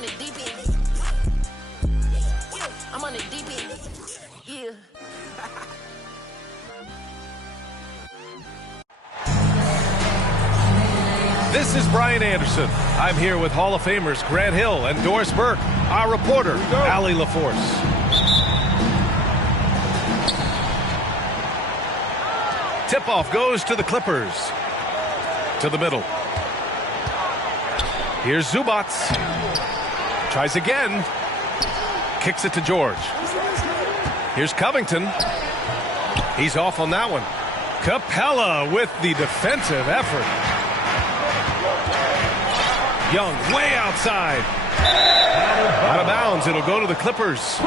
on the deep end. I'm on the deep end. Yeah. This is Brian Anderson. I'm here with Hall of Famers Grant Hill and Doris Burke, our reporter, Allie LaForce. Tip-off goes to the Clippers. To the middle. Here's Zubac. Tries again. Kicks it to George. Here's Covington. He's off on that one. Capella with the defensive effort. Young way outside. Out of bounds. It'll go to the Clippers.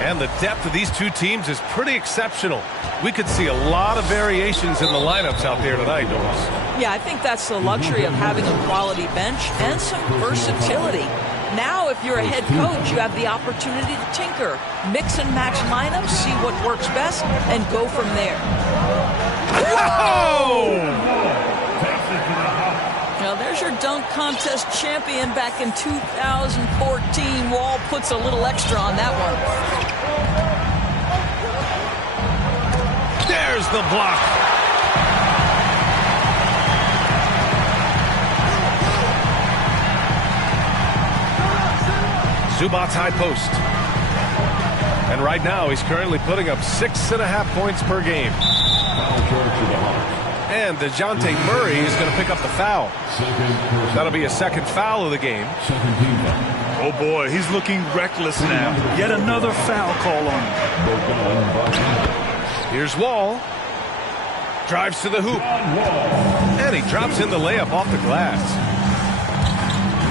And the depth of these two teams is pretty exceptional. We could see a lot of variations in the lineups out there tonight, Doris. Yeah, I think that's the luxury of having a quality bench and some versatility. Now, if you're a head coach, you have the opportunity to tinker, mix and match lineups, see what works best, and go from there. Whoa! Now, there's your dunk contest champion back in 2014. Wall puts a little extra on that one. There's the block. Zubac's high post. And right now, he's currently putting up 6.5 points per game. And DeJounte Murray is going to pick up the foul. That'll be a second foul of the game. Oh, boy, he's looking reckless now. Yet another foul call on him. Here's Wall. Drives to the hoop. And he drops in the layup off the glass.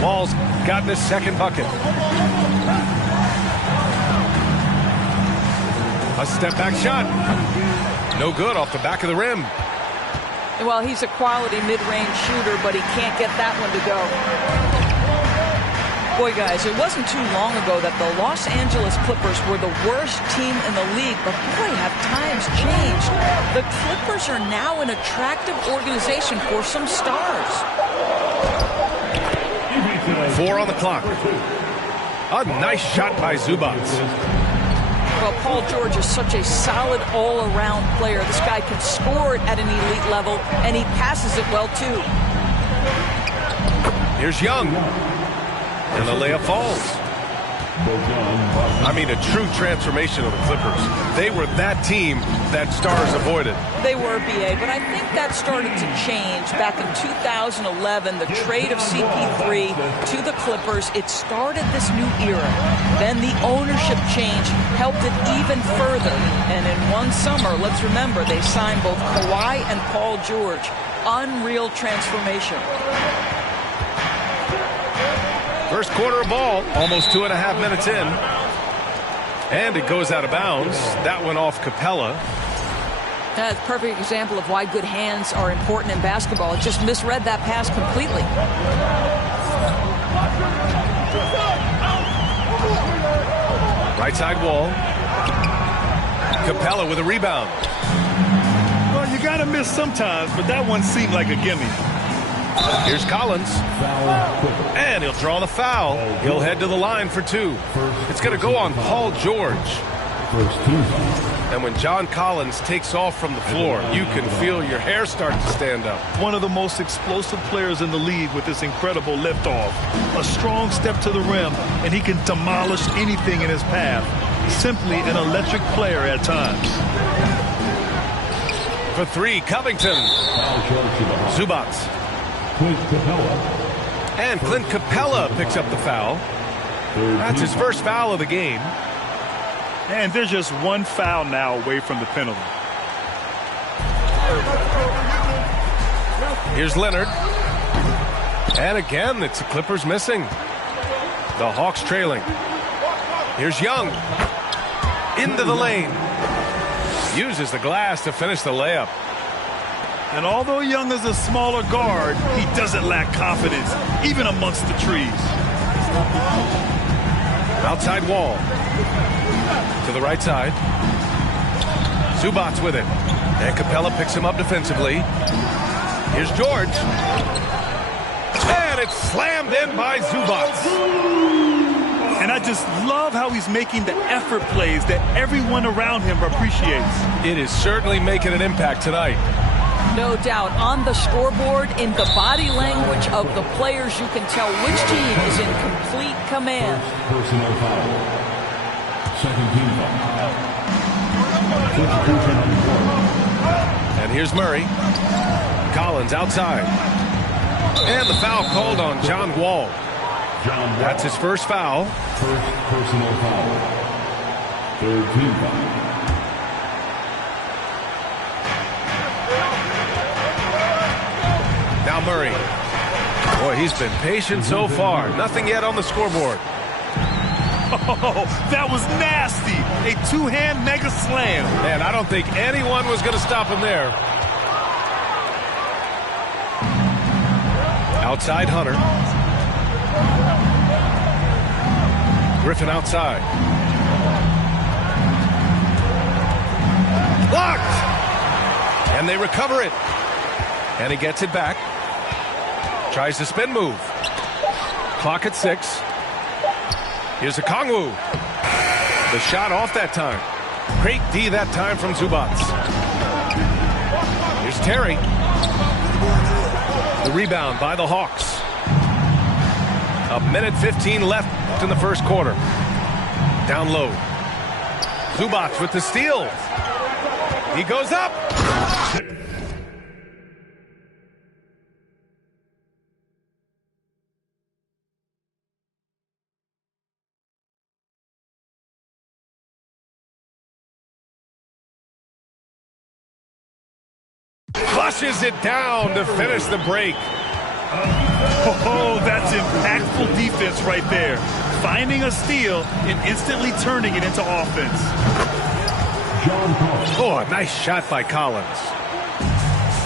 Wall's gotten his second bucket. A step-back shot. No good off the back of the rim. Well, he's a quality mid-range shooter, but he can't get that one to go. Boy, guys, it wasn't too long ago that the Los Angeles Clippers were the worst team in the league, but boy, have times changed. The Clippers are now an attractive organization for some stars. 4 on the clock. A nice shot by Zubac. Well, Paul George is such a solid all-around player. This guy can score it at an elite level, and he passes it well, too. Here's Young. And the layup falls. I mean, a true transformation of the Clippers. They were that team that stars avoided. They were, B.A., but I think that started to change back in 2011. The trade of CP3 to the Clippers, it started this new era. Then the ownership change helped it even further. And in one summer, let's remember, they signed both Kawhi and Paul George. Unreal transformation. First quarter of ball, almost 2.5 minutes in. And it goes out of bounds. That went off Capella. That's a perfect example of why good hands are important in basketball. It just misread that pass completely. Right side Wall. Capella with a rebound. Well, you got to miss sometimes, but that one seemed like a gimme. Here's Collins. And he'll draw the foul. He'll head to the line for 2. It's going to go on Paul George. And when John Collins takes off from the floor, you can feel your hair start to stand up. One of the most explosive players in the league with this incredible liftoff. A strong step to the rim, and he can demolish anything in his path. Simply an electric player at times. For 3, Covington. Zubac. And Clint Capella picks up the foul. That's his first foul of the game. And there's just one foul now away from the penalty. Here's Leonard. And again, it's the Clippers missing. The Hawks trailing. Here's Young. Into the lane. Uses the glass to finish the layup. And although Young is a smaller guard, he doesn't lack confidence, even amongst the trees. Outside Wall. To the right side. Zubac with it. And Capella picks him up defensively. Here's George. And and it's slammed in by Zubac. And I just love how he's making the effort plays that everyone around him appreciates. It is certainly making an impact tonight. No doubt. On the scoreboard, in the body language of the players, you can tell which team is in complete command. Personal foul. Second team foul. And here's Murray. Collins outside. And the foul called on John Wall. That's his first foul. First personal foul. Third team foul. Now Murray. Boy, he's been patient so far. Nothing yet on the scoreboard. Oh, that was nasty. A two-hand mega slam. Man, I don't think anyone was going to stop him there. Outside Hunter. Griffin outside. Blocked! And they recover it. And he gets it back. Tries to spin move. Clock at 6. Here's a Kongwu. The shot off that time. Great D that time from Zubac. Here's Terry. The rebound by the Hawks. 1:15 left in the first quarter. Down low. Zubac with the steal. He goes up. Flushes it down to finish the break. Oh, that's impactful defense right there. Finding a steal and instantly turning it into offense. Oh, a nice shot by Collins.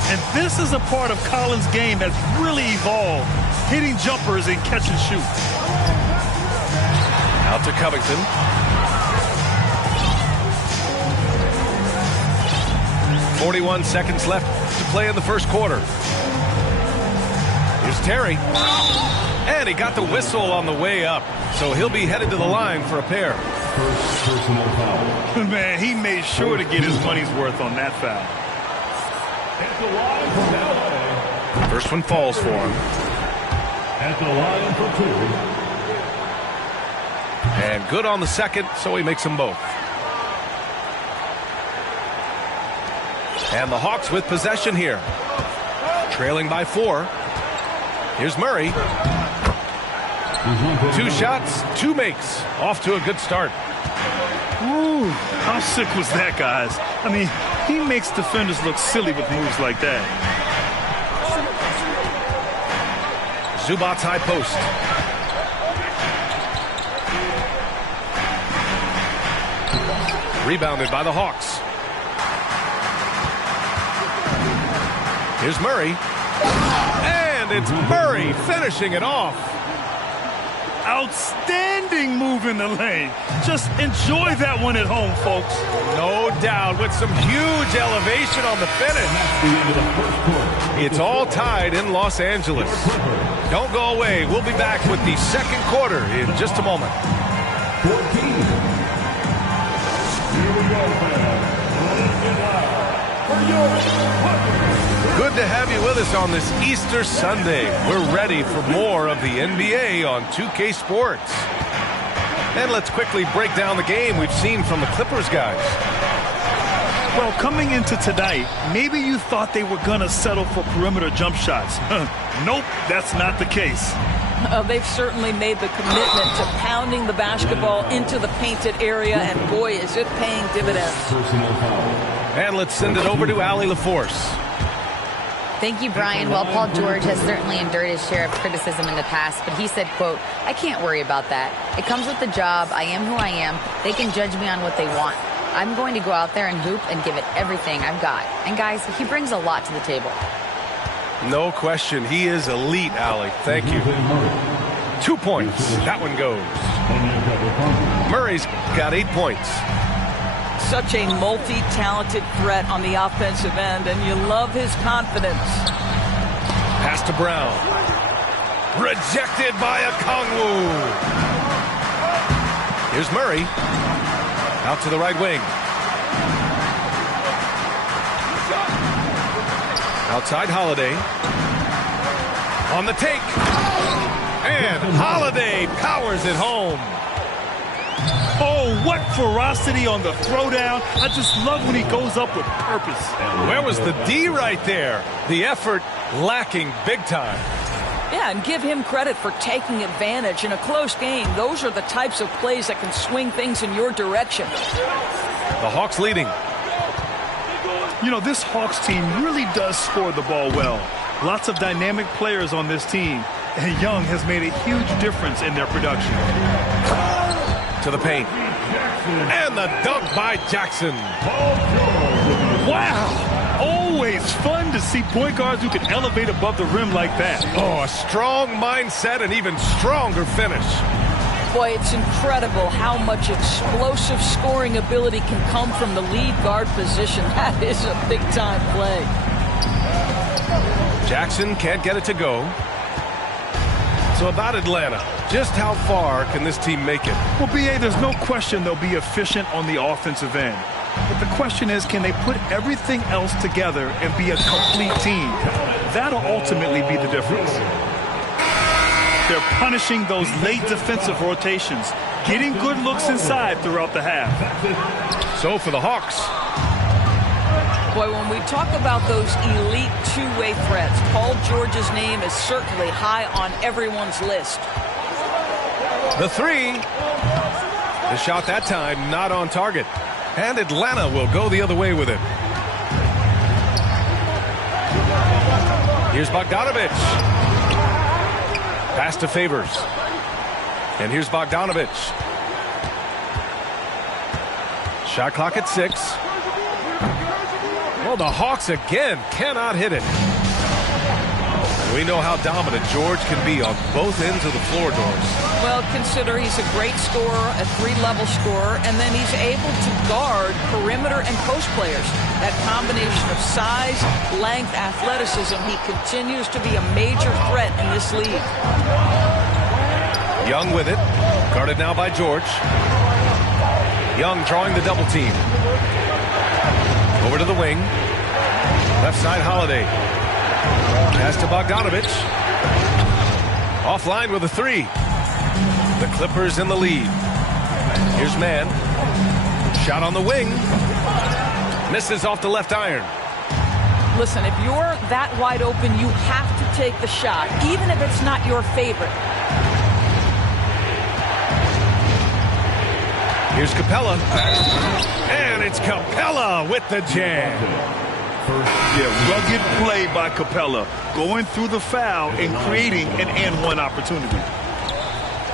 And this is a part of Collins' game that's really evolved. Hitting jumpers and catch and shoot. Out to Covington. .41 seconds left to play in the first quarter. Here's Terry. And he got the whistle on the way up. So he'll be headed to the line for a pair. First personal foul. Man, he made sure to get his money's worth on that foul. At the line for LA. First one falls for him. At the line for 2. And good on the second, so he makes them both. And the Hawks with possession here. Trailing by 4. Here's Murray. 2 shots, 2 makes. Off to a good start. Ooh, how sick was that, guys? I mean, he makes defenders look silly with moves like that. Zubac's high post. Rebounded by the Hawks. Here's Murray. And it's Murray finishing it off. Outstanding move in the lane. Just enjoy that one at home, folks. No doubt, with some huge elevation on the finish. It's all tied in Los Angeles. Don't go away. We'll be back with the second quarter in just a moment. 14. Here we go, fans. Good to have you with us on this Easter Sunday. We're ready for more of the NBA on 2K Sports. And let's quickly break down the game we've seen from the Clippers guys. Well, coming into tonight, maybe you thought they were going to settle for perimeter jump shots. Nope, that's not the case. They've certainly made the commitment to pounding the basketball into the painted area, and boy, is it paying dividends. Personal foul. And let's send it over to Allie LaForce. Thank you, Brian. Well, Paul George has certainly endured his share of criticism in the past, but he said, quote, "I can't worry about that. It comes with the job. I am who I am. They can judge me on what they want. I'm going to go out there and hoop and give it everything I've got." And guys, he brings a lot to the table. No question. He is elite, Allie. Thank you. 2 points. That one goes. Murray's got 8 points. Such a multi-talented threat on the offensive end, and you love his confidence. Pass to Brown. Rejected by Okongwu. Here's Murray. Out to the right wing. Outside Holiday. On the take. And Holiday powers it home. Oh, what ferocity on the throwdown. I just love when he goes up with purpose. Where was the D right there? The effort lacking big time. Yeah, and give him credit for taking advantage in a close game. Those are the types of plays that can swing things in your direction. The Hawks leading. You know, this Hawks team really does score the ball well. Lots of dynamic players on this team. And Young has made a huge difference in their production. To the paint. And the dunk by Jackson. Wow! Always fun to see point guards who can elevate above the rim like that. Oh, a strong mindset and even stronger finish. Boy, it's incredible how much explosive scoring ability can come from the lead guard position. That is a big-time play. Jackson can't get it to go. So about Atlanta, just how far can this team make it? Well, B.A., there's no question they'll be efficient on the offensive end. But the question is, can they put everything else together and be a complete team? That'll ultimately be the difference. They're punishing those late defensive rotations, getting good looks inside throughout the half. So for the Hawks. Boy, when we talk about those elite two-way threats, Paul George's name is certainly high on everyone's list. The three. The shot that time not on target. And Atlanta will go the other way with it. Here's Bogdanovich. Pass to Favors. And here's Bogdanovich. Shot clock at 6. Well, the Hawks again cannot hit it. We know how dominant George can be on both ends of the floor, Doris. Well, consider he's a great scorer, a three-level scorer, and then he's able to guard perimeter and post players. That combination of size, length, athleticism, he continues to be a major threat in this league. Young with it. Guarded now by George. Young drawing the double team. Over to the wing. Left side, Holiday. Pass to Bogdanovich. Offline with a three. The Clippers in the lead. Here's Mann. Shot on the wing. Misses off the left iron. Listen, if you're that wide open, you have to take the shot, even if it's not your favorite. Here's Capella. And it's Capella with the jam. Yeah, rugged play by Capella, going through the foul and creating an and-one opportunity.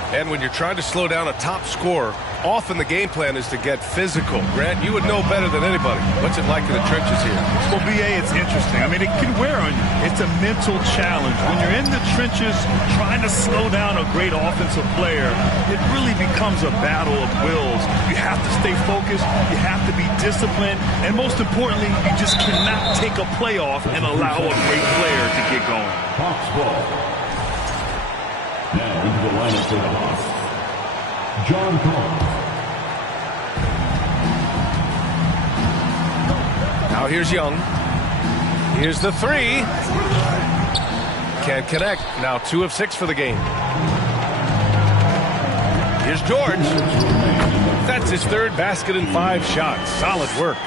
And when you're trying to slow down a top scorer, often the game plan is to get physical. Grant, you would know better than anybody. What's it like in the trenches here? Well, B.A., it's interesting. I mean, it can wear on you. It's a mental challenge. When you're in the trenches trying to slow down a great offensive player, it really becomes a battle of wills. You have to stay focused. You have to be disciplined. And most importantly, you just cannot take a play off and allow a great player to get going. Hawks ball. Now into the lineup for the Hawks, John Collins. Now here's Young. Here's the three. Can't connect. Now 2 of 6 for the game. Here's George. That's his third basket in 5 shots. Solid work.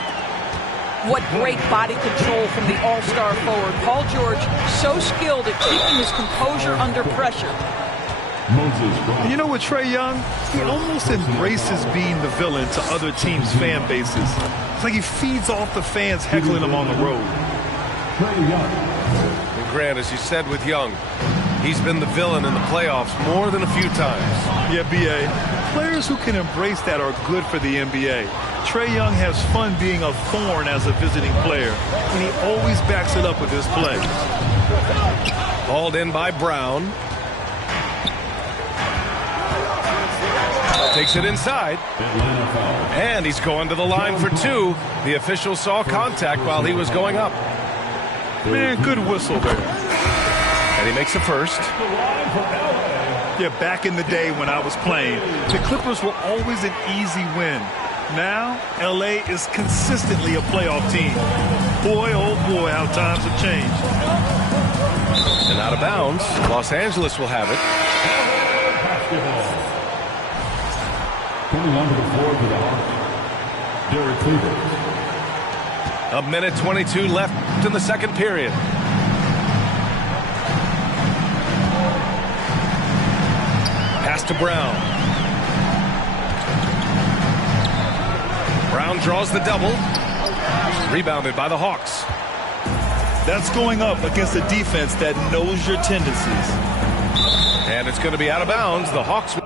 What great body control from the all-star forward. Paul George, so skilled at keeping his composure under pressure. You know, with Trae Young, he almost embraces being the villain to other teams' fan bases. It's like he feeds off the fans heckling him on the road. And Grant, as you said with Young, he's been the villain in the playoffs more than a few times. Yeah, B.A., players who can embrace that are good for the NBA. Trae Young has fun being a thorn as a visiting player, and he always backs it up with his play. Hauled in by Brown. Takes it inside. And he's going to the line for 2. The official saw contact while he was going up. Man, good whistle there. And he makes the first. Yeah, back in the day when I was playing, the Clippers were always an easy win. Now, LA is consistently a playoff team. Boy, oh boy, how times have changed. And out of bounds, Los Angeles will have it. Coming onto the floor for the Hawks, Derek Favors. A minute 22 left in the second period. Pass to Brown. Brown draws the double. Rebounded by the Hawks. That's going up against a defense that knows your tendencies. And it's going to be out of bounds. The Hawks.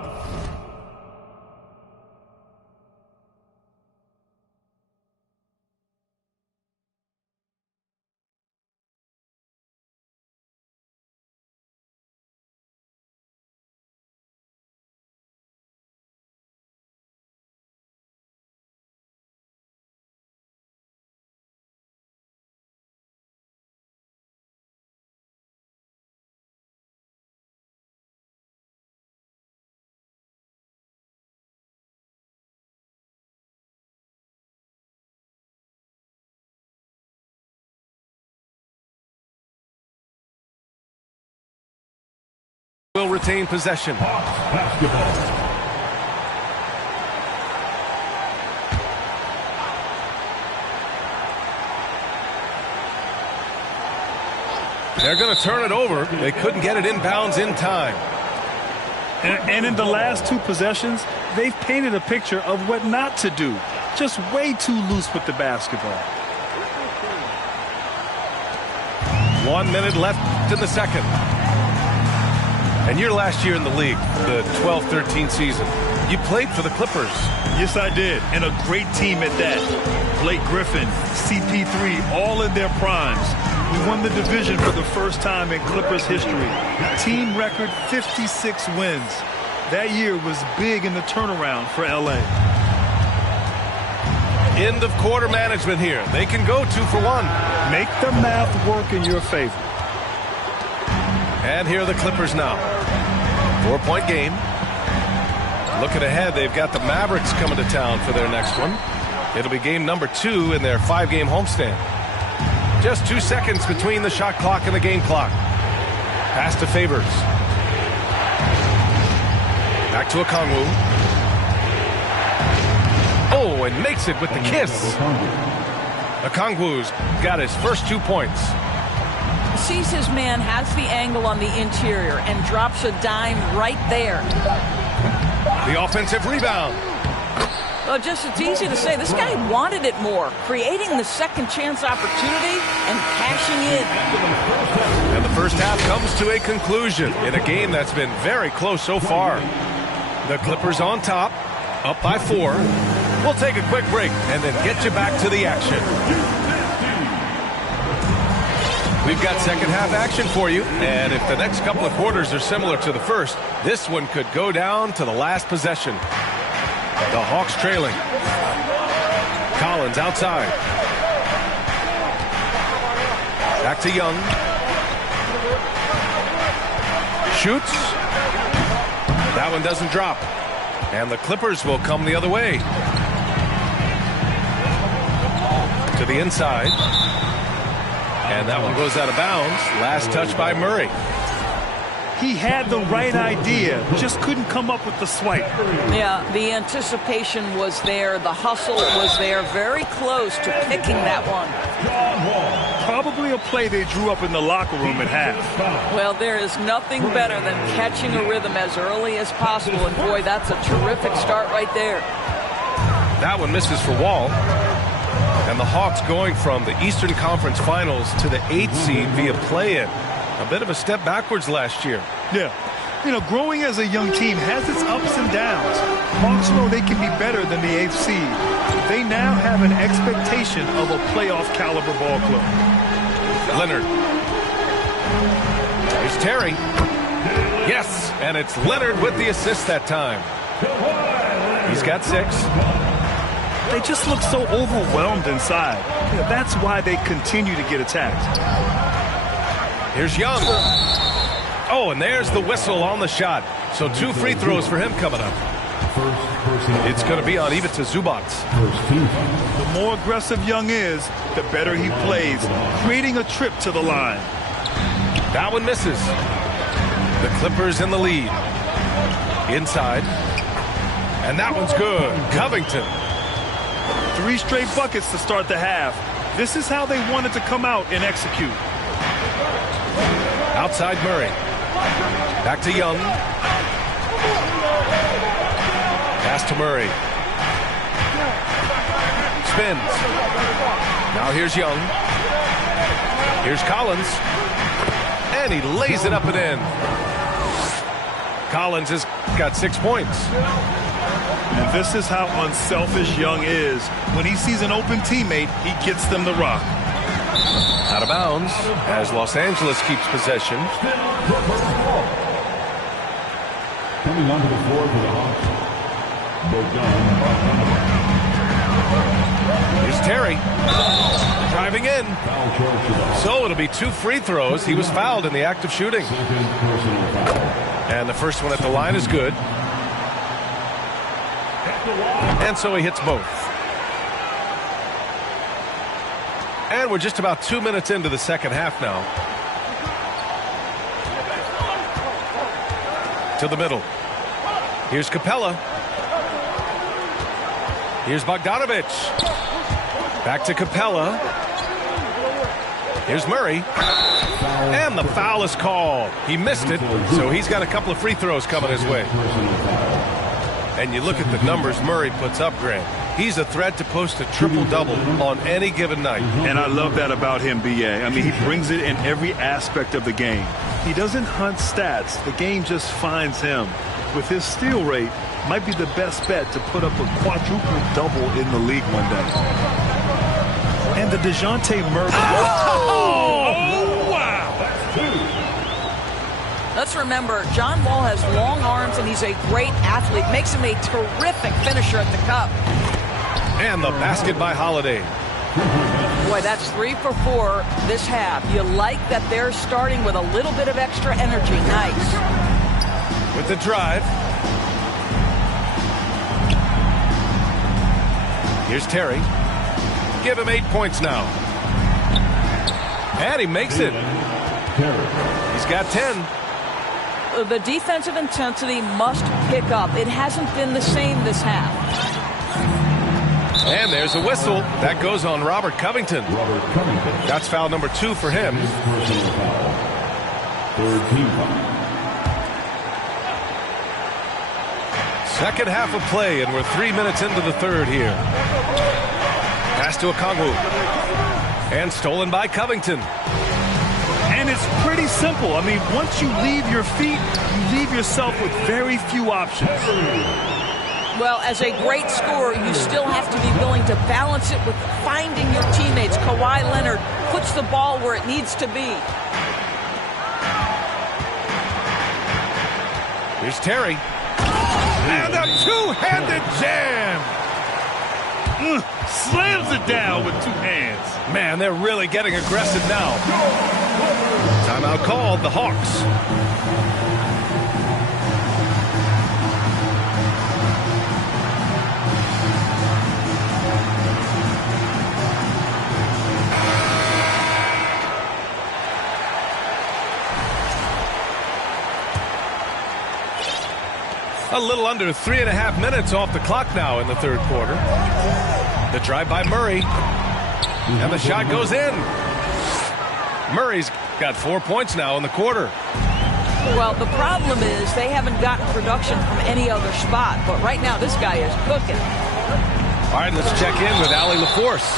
Will retain possession. Basketball. They're going to turn it over. They couldn't get it inbounds in time. And in the last two possessions, they've painted a picture of what not to do. Just way too loose with the basketball. 1 minute left in the second. And your last year in the league, the 12-13 season, you played for the Clippers. Yes, I did, and a great team at that. Blake Griffin, CP3, all in their primes. We won the division for the first time in Clippers history. Team record 56 wins. That year was big in the turnaround for LA. End of quarter management here. They can go 2 for 1. Make the math work in your favor. And here are the Clippers now. 4-point game. Looking ahead, they've got the Mavericks coming to town for their next one. It'll be game number 2 in their 5-game homestand. Just 2 seconds between the shot clock and the game clock. Pass to Favors. Back to Okongwu. Oh, and makes it with the kiss. Okongwu's got his first 2 points. Sees his man, has the angle on the interior, and drops a dime right there. The offensive rebound. Well, it's easy to say. This guy wanted it more, creating the second chance opportunity and cashing in. And the first half comes to a conclusion in a game that's been very close so far. The Clippers on top, up by 4. We'll take a quick break and then get you back to the action. We've got second half action for you, and if the next couple of quarters are similar to the first, this one could go down to the last possession. The Hawks trailing. Collins outside. Back to Young. Shoots. That one doesn't drop. And the Clippers will come the other way. To the inside. And that one goes out of bounds. Last touch by Murray. He had the right idea, just couldn't come up with the swipe. Yeah, the anticipation was there. The hustle was there. Very close to picking that one. Probably a play they drew up in the locker room at half. Well, there is nothing better than catching a rhythm as early as possible. And, boy, that's a terrific start right there. That one misses for Wall. And the Hawks going from the Eastern Conference Finals to the 8th seed via play-in. A bit of a step backwards last year. Yeah. You know, growing as a young team has its ups and downs. Hawks know they can be better than the 8th seed. They now have an expectation of a playoff caliber ball club. Leonard. Here's Terry. Yes, and it's Leonard with the assist that time. He's got 6. They just look so overwhelmed inside. That's why they continue to get attacked. Here's Young. Oh, and there's the whistle on the shot. So 2 free throws for him coming up. It's going to be on Ivica Zubac. The more aggressive Young is, the better he plays, creating a trip to the line. That one misses. The Clippers in the lead. Inside. And that one's good. Covington. 3 straight buckets to start the half. This is how they wanted to come out and execute. Outside Murray. Back to Young. Pass to Murray. Spins. Now here's Young. Here's Collins. And he lays it up and in. Collins has got 6 points. And this is how unselfish Young is. When he sees an open teammate, he gets them the rock. Out of bounds as Los Angeles keeps possession. Coming onto the floor for the Hawks, Here's Terry. Driving in. So it'll be 2 free throws. He was fouled in the act of shooting. And the first one at the line is good. And so he hits both. And we're just about 2 minutes into the second half now. To the middle. Here's Capella. Here's Bogdanovic. Back to Capella. Here's Murray. And the foul is called. He missed it, so he's got a couple of free throws coming his way. And you look at the numbers Murray puts up, Grant. He's a threat to post a triple-double on any given night. And I love that about him, B.A. I mean, he brings it in every aspect of the game. He doesn't hunt stats. The game just finds him. With his steal rate, might be the best bet to put up a quadruple-double in the league one day. And the DeJounte Murray. Oh, wow! Let's remember, John Wall has long arms and he's a great athlete. Makes him a terrific finisher at the cup. And the basket by Holiday. Boy, that's 3 for 4 this half. You like that they're starting with a little bit of extra energy. Nice. With the drive. Here's Terry. Give him 8 points now. And he makes it. He's got 10. The defensive intensity must pick up. It hasn't been the same this half. And there's a whistle. That goes on Robert Covington. That's foul number 2 for him. Third team foul. Second half of play, and we're 3 minutes into the third here. Pass to Okongwu. And stolen by Covington. And it's pretty simple. I mean, once you leave your feet, you leave yourself with very few options. Well, as a great scorer, you still have to be willing to balance it with finding your teammates. Kawhi Leonard puts the ball where it needs to be. Here's Terry. And a two-handed jam. Slams it down with 2 hands. Man, they're really getting aggressive now. Timeout called, the Hawks. A little under 3.5 minutes off the clock now in the third quarter. The drive by Murray. And the shot goes in. Murray's got 4 points now in the quarter. Well, the problem is they haven't gotten production from any other spot. But right now, this guy is cooking. All right, let's check in with Allie LaForce.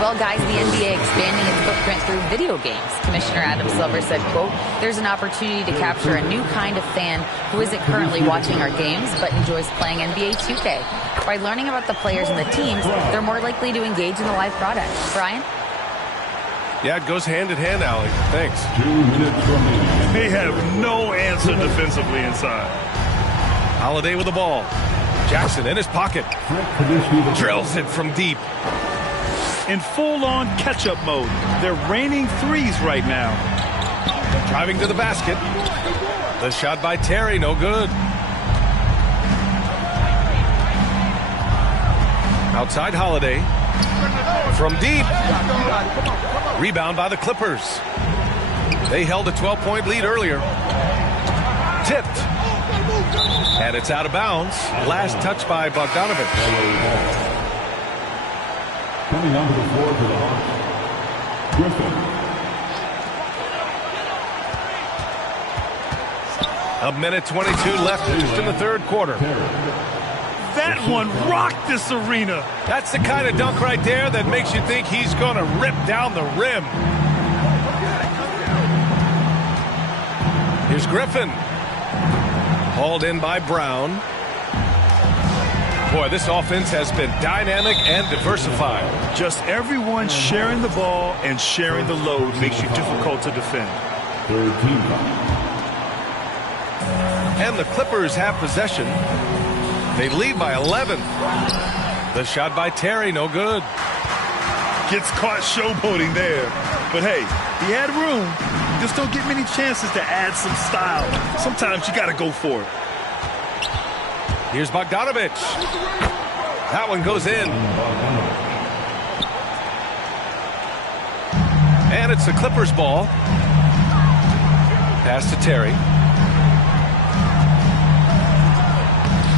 Well, guys, the NBA expanding its footprint through video games. Commissioner Adam Silver said, quote, there's an opportunity to capture a new kind of fan who isn't currently watching our games but enjoys playing NBA 2K. By learning about the players and the teams, they're more likely to engage in the live product. Brian? Yeah, it goes hand in hand, Allie. Thanks. 2 minutes remaining. They have no answer defensively inside. Holiday with the ball. Jackson in his pocket. Drills it from deep. In full-on catch-up mode. They're raining threes right now. Driving to the basket. The shot by Terry, no good. Outside Holiday. From deep. Rebound by the Clippers. They held a 12-point lead earlier. Tipped. And it's out of bounds. Last touch by Bogdanovich. Coming onto the floor for the Hawks, Griffin. A minute 22 left just in the third quarter. That one rocked this arena. That's the kind of dunk right there that makes you think he's going to rip down the rim. Here's Griffin. Hauled in by Brown. Boy, this offense has been dynamic and diversified. Just everyone sharing the ball and sharing the load makes you difficult to defend. Third team foul. And the Clippers have possession. They lead by 11. The shot by Terry, no good. Gets caught showboating there. But hey, he had room. You just don't get many chances to add some style. Sometimes you got to go for it. Here's Bogdanovich. That one goes in. And it's the Clippers ball. Pass to Terry.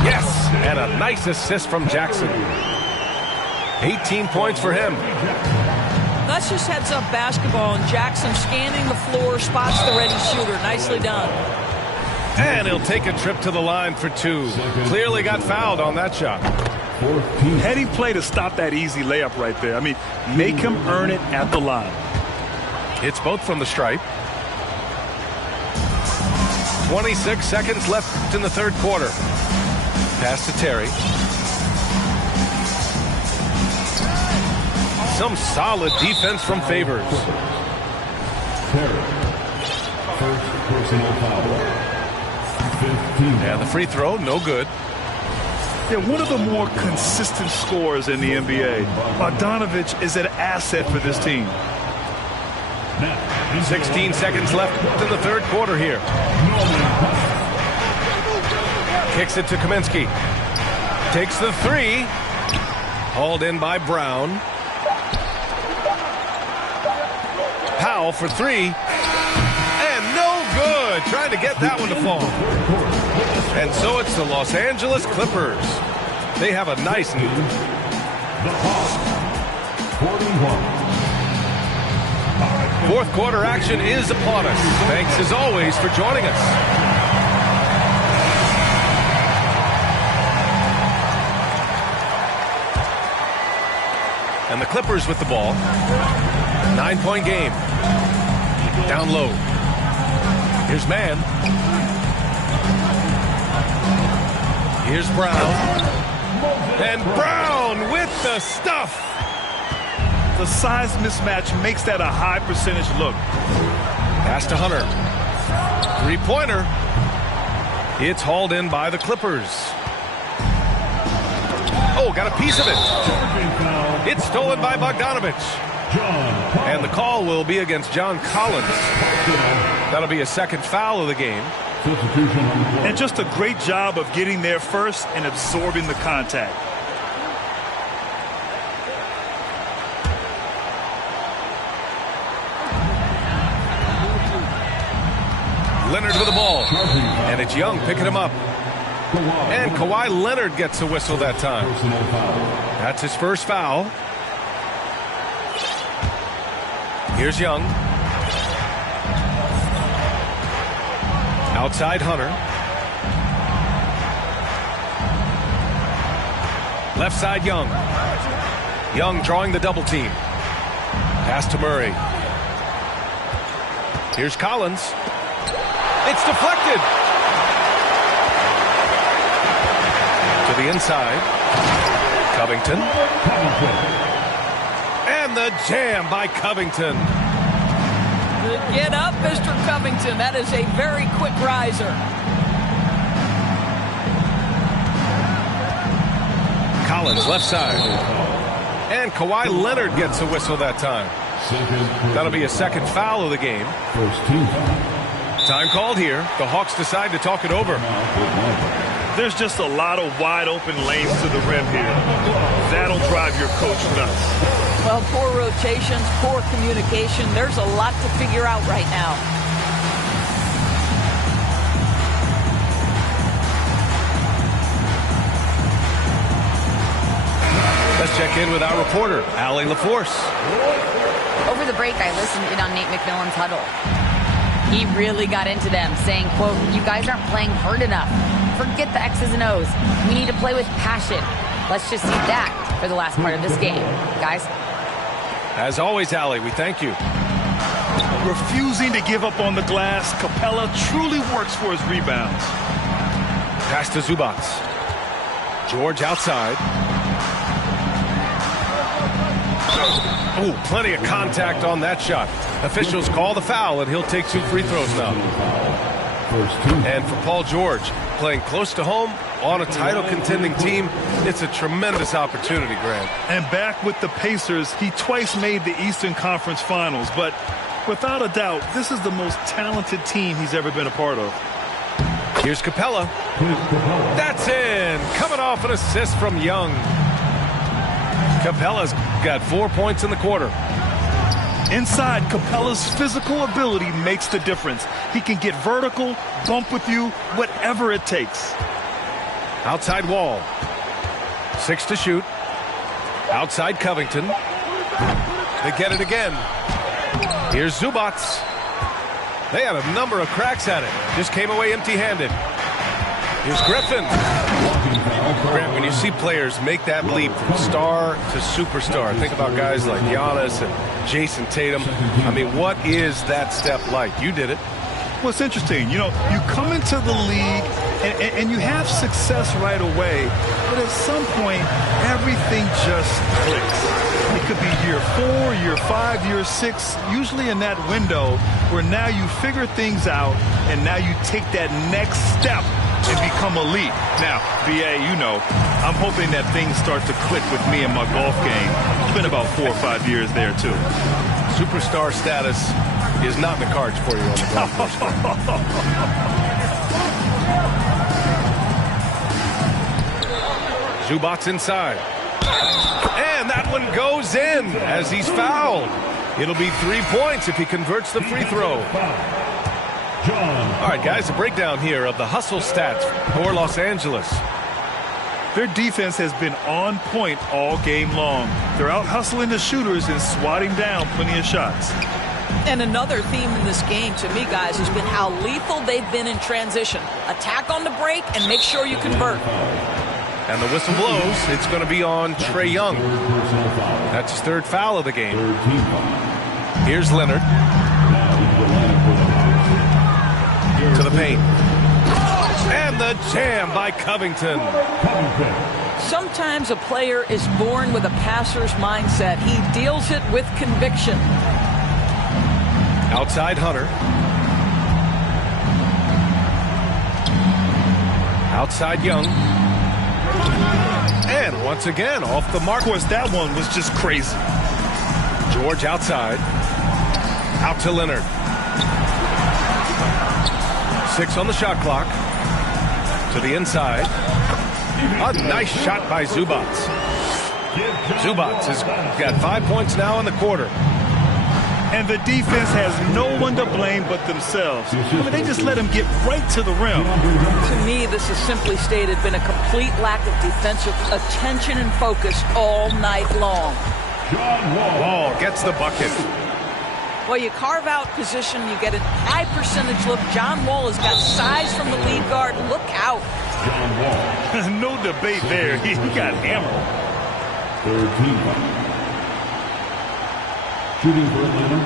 Yes, and a nice assist from Jackson. 18 points for him. That's just heads-up basketball, and Jackson scanning the floor, spots the ready shooter. Nicely done. And he'll take a trip to the line for two. Clearly got fouled on that shot. Heady play to stop that easy layup right there. I mean, make him earn it at the line. It's both from the stripe. 26 seconds left in the third quarter. Pass to Terry. Some solid defense from Favors. Terry. First personal foul. 15. And the free throw, no good. They're one of the more consistent scorers in the NBA. Bogdanovich is an asset for this team. 16 seconds left in the third quarter here. Kicks it to Kaminsky. Takes the three. Hauled in by Brown. Powell for three. And no good. Trying to get that one to fall. And so it's the Los Angeles Clippers. They have a nice lead. The Hawks. 41. Fourth quarter action is upon us. Thanks as always for joining us. And the Clippers with the ball. 9-point game. Down low. Here's Mann. Here's Brown. And Brown with the stuff. The size mismatch makes that a high percentage look. Pass to Hunter. Three-pointer. It's hauled in by the Clippers. Oh, got a piece of it. It's stolen by Bogdanovich. And the call will be against John Collins. That'll be a second foul of the game. And just a great job of getting there first and absorbing the contact. Leonard with the ball. And it's Young picking him up. And Kawhi Leonard gets a whistle that time. That's his first foul. Here's Young. Outside Hunter. Left side Young. Young drawing the double team. Pass to Murray. Here's Collins. It's deflected. To the inside. Covington. And the jam by Covington. Get up, Mr. Covington. That is a very quick riser. Collins left side. And Kawhi Leonard gets a whistle that time. That'll be a second foul of the game. First team. Time called here. The Hawks decide to talk it over. There's just a lot of wide open lanes to the rim here. That'll drive your coach nuts. Well, poor rotations, poor communication. There's a lot to figure out right now. Let's check in with our reporter, Allie LaForce. Over the break, I listened in on Nate McMillan's huddle. He really got into them, saying, quote, "You guys aren't playing hard enough. Forget the X's and O's. We need to play with passion. Let's just see that for the last part of this game, guys." As always, Allie, we thank you. Refusing to give up on the glass, Capella truly works for his rebounds. Pass to Zubac. George outside. Oh, plenty of contact on that shot. Officials call the foul, and he'll take 2 free throws now. And for Paul George, playing close to home on a title-contending team, it's a tremendous opportunity, Grant. And back with the Pacers, he twice made the Eastern Conference Finals, but without a doubt, this is the most talented team he's ever been a part of. Here's Capella. That's in. Coming off an assist from Young. Capella's got 4 points in the quarter. Inside, Capella's physical ability makes the difference. He can get vertical, bump with you, whatever it takes. Outside Wall. 6 to shoot. Outside Covington. They get it again. Here's Zubac. They had a number of cracks at it. Just came away empty-handed. Here's Griffin. Grant, when you see players make that leap from star to superstar, think about guys like Giannis and Jason Tatum. I mean, what is that step like? You did it. Well, it's interesting. You know, you come into the league and you have success right away, but at some point, everything just clicks. It could be year 4, year 5, year 6, usually in that window where now you figure things out and now you take that next step and become elite. Now, BA, you know, I'm hoping that things start to click with me in my golf game. It's been about 4 or 5 years there, too. Superstar status is not in the cards for you on the golf course. Zubac inside. And that one goes in as he's fouled. It'll be 3 points if he converts the free throw. All right, guys, a breakdown here of the hustle stats for Los Angeles. Their defense has been on point all game long. They're out hustling the shooters and swatting down plenty of shots. And another theme in this game, to me, guys, has been how lethal they've been in transition. Attack on the break and make sure you convert. And the whistle blows. It's going to be on Trae Young. That's his 3rd foul of the game. Here's Leonard. To the paint. And the jam by Covington. Sometimes a player is born with a passer's mindset. He deals it with conviction. Outside Hunter. Outside Young. And once again, off the mark. Of course, that one was just crazy. George outside. Out to Leonard. 6 on the shot clock. To the inside. A nice shot by Zubac. Zubac has got 5 points now in the quarter. And the defense has no one to blame but themselves. I mean, they just let him get right to the rim. To me, this has simply stated been a complete lack of defensive attention and focus all night long. Wall gets the bucket. Well, you carve out position, you get a high percentage look. John Wall has got size from the lead guard. Look out. No debate there. He got hammered. 3rd team. Shooting for Atlanta,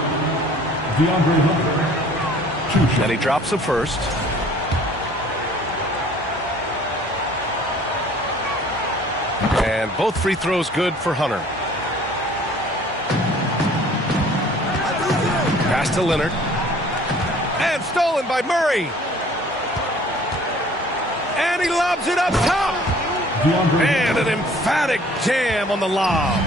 DeAndre Hunter. And he drops the first. And both free throws good for Hunter. Pass to Leonard. And stolen by Murray. And he lobs it up top. And an emphatic jam on the lob.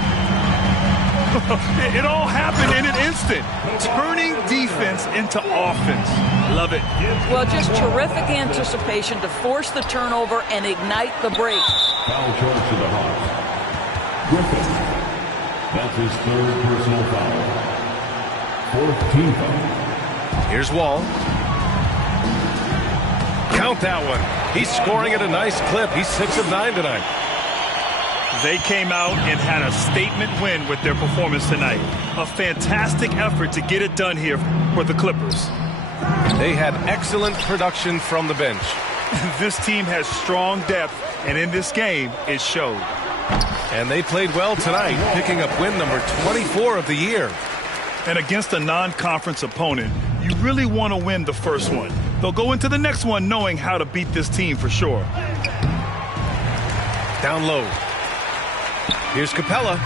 It all happened in an instant. Turning defense into offense. Love it. Well, just terrific anticipation to force the turnover and ignite the break. Foul charge to the Hawks. Griffin. That's his third personal foul. Fourth team foul. Here's Wall. Count that one. He's scoring at a nice clip. He's 6 of 9 tonight. They came out and had a statement win with their performance tonight. A fantastic effort to get it done here for the Clippers. They had excellent production from the bench. This team has strong depth, and in this game, it showed. And they played well tonight, picking up win number 24 of the year. And against a non-conference opponent, you really want to win the first one. They'll go into the next one knowing how to beat this team for sure. Down low. Here's Capella.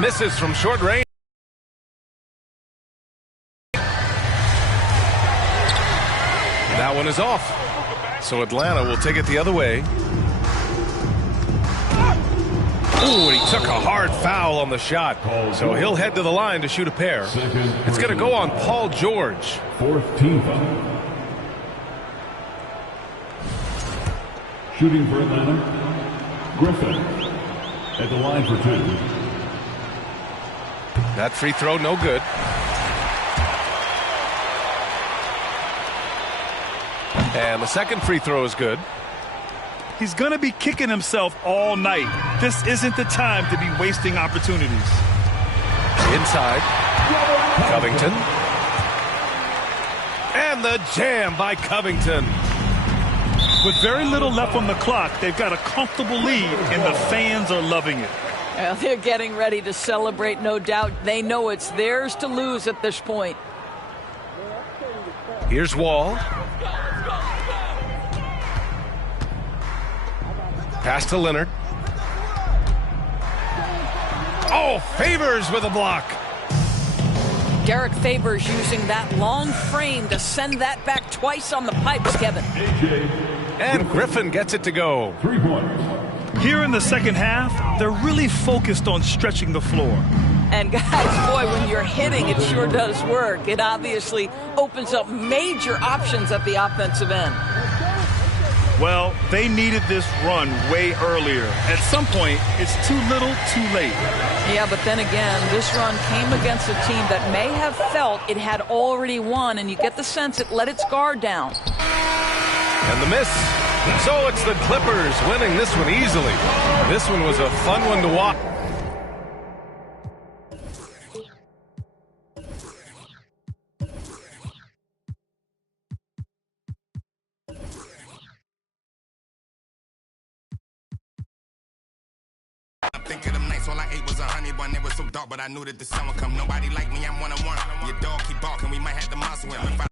Misses from short range. That one is off. So Atlanta will take it the other way. Ooh, and he took a hard foul on the shot. So he'll head to the line to shoot a pair. It's going to go on Paul George. Fourth team foul. Shooting for Atlanta, Griffin at the line for 2. That free throw, no good. And the second free throw is good. He's going to be kicking himself all night. This isn't the time to be wasting opportunities. Inside. Covington. And the jam by Covington. With very little left on the clock, they've got a comfortable lead, and the fans are loving it. Well, they're getting ready to celebrate, no doubt. They know it's theirs to lose at this point. Here's Wall. Pass to Leonard. Oh, Favors with a block. Derek Favors using that long frame to send that back twice on the pipes, Kevin. And Griffin gets it to go. 3 points. Here in the second half, they're really focused on stretching the floor. And guys, boy, when you're hitting, it sure does work. It obviously opens up major options at the offensive end. Well, they needed this run way earlier. At some point, it's too little, too late. Yeah, but then again, this run came against a team that may have felt it had already won, and you get the sense it let its guard down. And the miss. So it's the Clippers winning this one easily. This one was a fun one to watch. I think of them nights all I ate was a honey bun. It was so dark, but I knew that the sun would come. Nobody like me, I'm one-on-one. Your dog keep barking, we might have to muscle him. If I